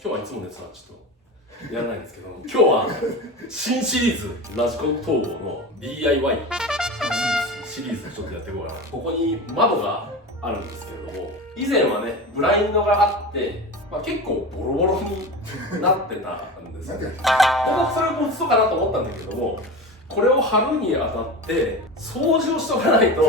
今日はいつものやつはちょっとやらないんですけど今日は新シリーズラジコン統合の DIY シリーズちょっとやっていこうかな。ここに窓があるんですけれども、以前はねブラインドがあって、結構ボロボロになってたんですよ。僕それを持つとかなと思ったんだけども、これを貼るにあたって掃除をしとかないと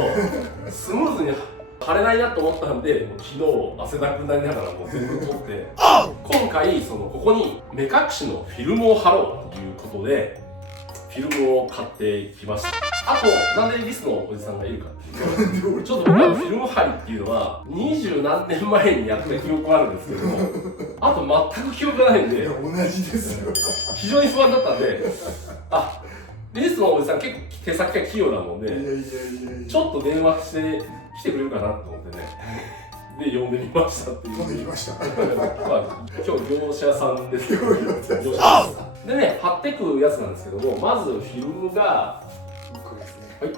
スムーズに貼れないなと思ったんで、昨日汗だくになりながらもう全部取って今回ここに目隠しのフィルムを貼ろうということでフィルムを買ってきました。あとなんでリスのおじさんがいるかっていうと、ちょっと僕はフィルム貼りっていうのは20何年前にやった記憶はあるんですけども、あと全く記憶がないんで同じですよ。非常に不安だったんで、リスのおじさん結構手先が器用なもんで、ちょっと電話して来てくれるかなと思ってね、で呼んでみましたっていう。飛んできました。今日業者さんですけど、業者でね、貼ってくやつなんですけども、まずフィルムがこれですね。はい、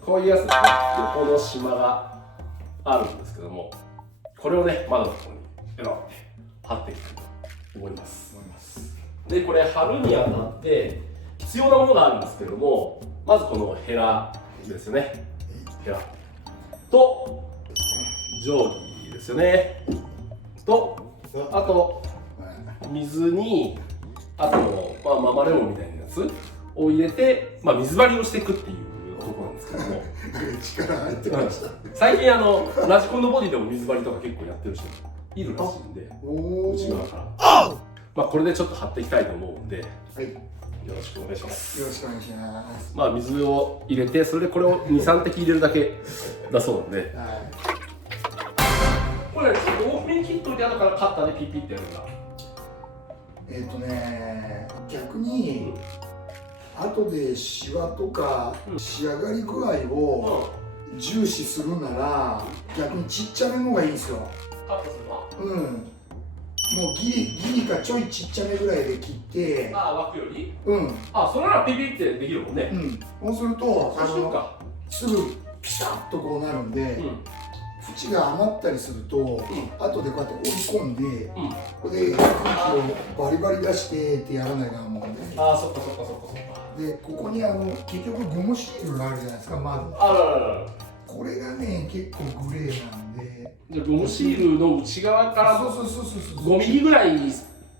こういうやつですね。横の島があるんですけども、これをね窓のところに選んで貼っていきたいと思います。でこれ貼るにあたって必要なものがあるんですけども、まずこのヘラですよね。ヘラと定規ですよね。とあと水にあとママレモンみたいなやつを入れて、水張りをしていくっていうところなんですけども力入ってきました。最近ラジコンのボディでも水張りとか結構やってる人いるらしいんで、内側からこれでちょっと貼っていきたいと思うんで、はい、よろしくお願いします。よろしくお願いします。水を入れて、それでこれを2、3滴入れるだけだそうなんで、これちょっと多めに切っといて後からカッターでピッピッってやるんだ。逆に後でシワとか仕上がり具合を重視するなら逆にちっちゃめの方がいいんですよ。カットするの？もうギリかちょいちっちゃめぐらいで切って、枠より？それならピピッってできるもんね。そうするとそうすぐピシャッとこうなるんで、縁が余ったりすると、後でこうやって折り込んで、これで空気をバリバリ出してってやらないかなもんで。そっかそっかそっかそっか。でここに結局ゴムシールがあるじゃないですか。これがね結構グレーなんで。ゴムシールの内側から5ミリぐらい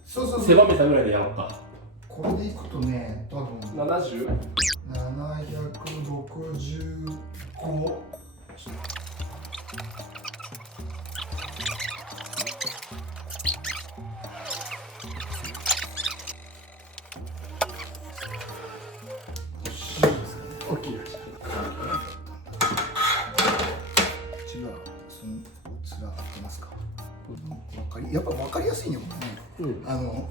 狭めたぐらいでやろうか。これでいくとね、多分70？ 765。大きいです。やっぱ分かりやすいね、これね。あの辺ね。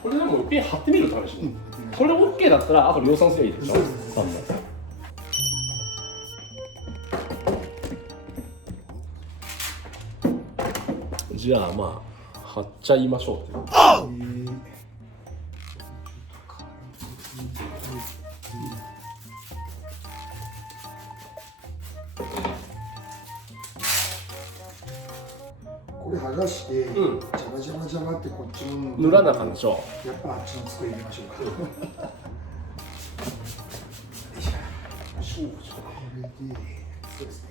これでもペン貼ってみるって話ね。これ OK だったらあと量産すればいいでしょ。じゃあ貼っちゃいましょうって。これ剥がして、ジャバジャバジャバってこっちの塗らなあかんでしょ。やっぱあっちの机入れましょうか。これで、そうですね。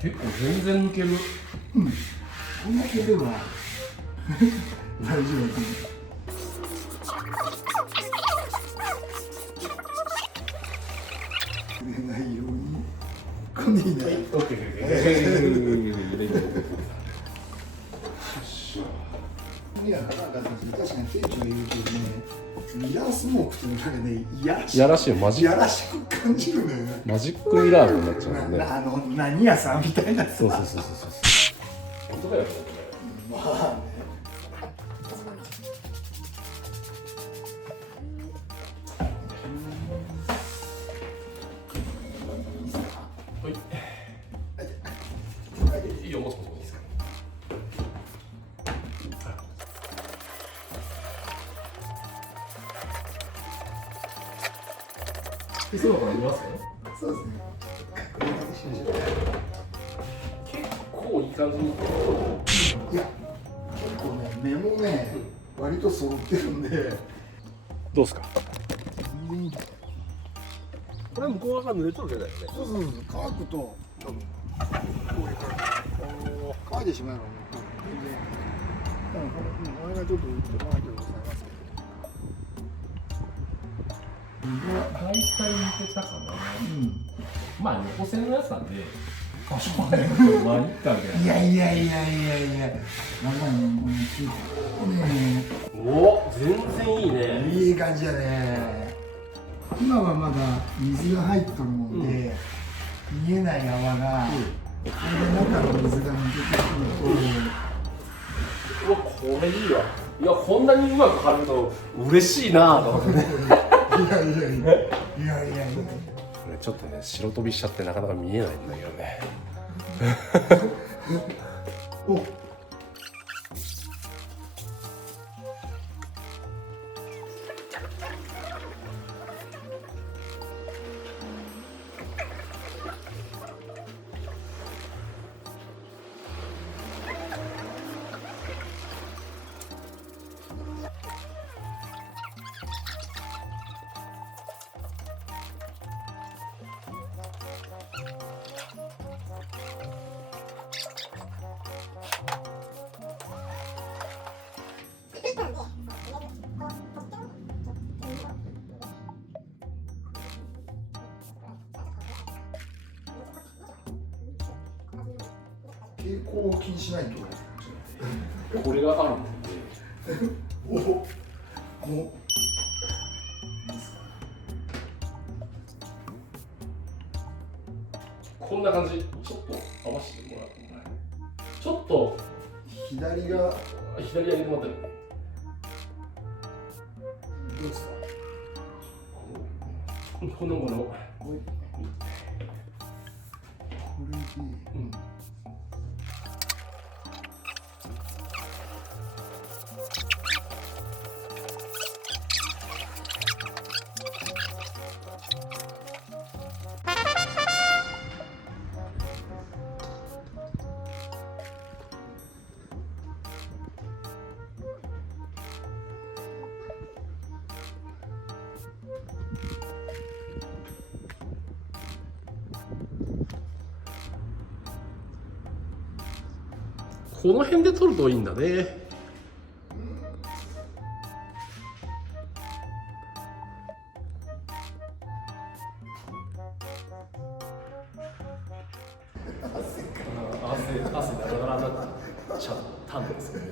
結構全然抜ける。こんだけやれば大丈夫。触れないように。こんでいいね。オッケー。いや、確かに店長が言うけどね、ミラースモークっていうのがね、やらしいよ、マジ。やらしく感感じるね。マジックミラーになっちゃうもんね。何屋さんみたいな。そうそうそうそう本当だよ、まあね。いいよ、もう少しいいですか。そうなのいますよ。そうですね。結構いい感じに。いや、結構ね、目もね、割と揃ってるんで。どうですか。これ向こう側が濡れとるけどね。そうそうそう、乾くと、多分。こういう感じ。乾いてしまえば、もう、全然。これがちょっと浮いて乾いてるございます大体似てたかな。まあ、横線のやつなんで。けど。しょうがない。まあ、いったわけいやいやいやいやいや、なんかね、これね、お、全然いいね。いい感じやね。今はまだ水が入っとるもんで、見えない泡が、それで中の水が抜けてくるうわ、これいいわ。いや、こんなにうまく貼ると嬉しいなと思ってね。と、いやいやいやいやいやいや、これちょっとね、白飛びしちゃってなかなか見えないんだけどね。お、蛍光を気にしないと。これがあるんで。お、もう。こんな感じ。ちょっと合わせてもらってもらえ。ちょっと左が、左上げてもらってる。どうですか。このもの。これで、この辺で撮るといいんだね。汗だらだらになっちゃったんですよね。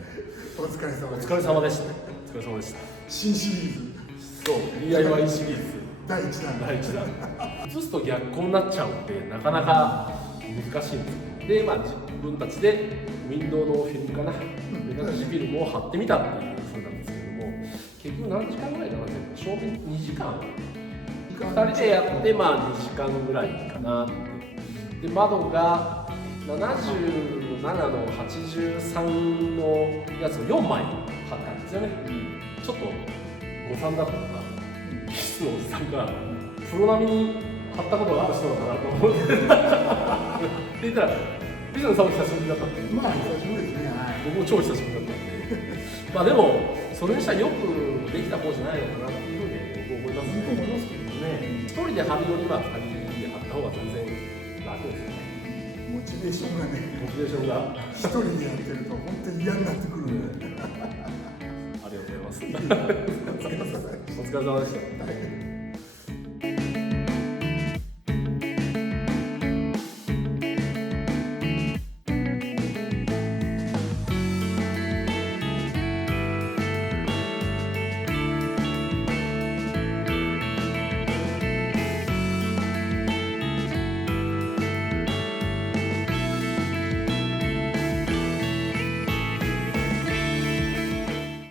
お疲れ様おです。疲れ様でした。お疲れ様でした。新シリーズそう、DIY シリーズ第1弾。第1弾。映すと逆光になっちゃうんで、なかなか難しいんですよ。で、まあ自分たちでウィンドウのフィルムかな、目隠しフィルムを貼ってみたっていう風なんですけども、結局何時間ぐらいかな、正面2時間。2人でやって、まあ2時間ぐらいかなって。で、窓が77の83のやつを4枚貼ったんですよね。ちょっと誤算だったのが、キスのおじさんがプロ並みに貼ったことがある人だかなと思ってって言ったら、水野さんも久しぶりだったんで、まあ、久しぶりですね。はい。僕も超久しぶりだったんで、まあでも、それにしたらよくできた方じゃないのかなっていうふうに僕思いますけどね。一人で貼るよりは2人で貼った方が全然楽ですよね。モチベーションがね、モチベーションが。一人でやってると本当に嫌になってくるんで。ありがとうございます。お疲れ様でした。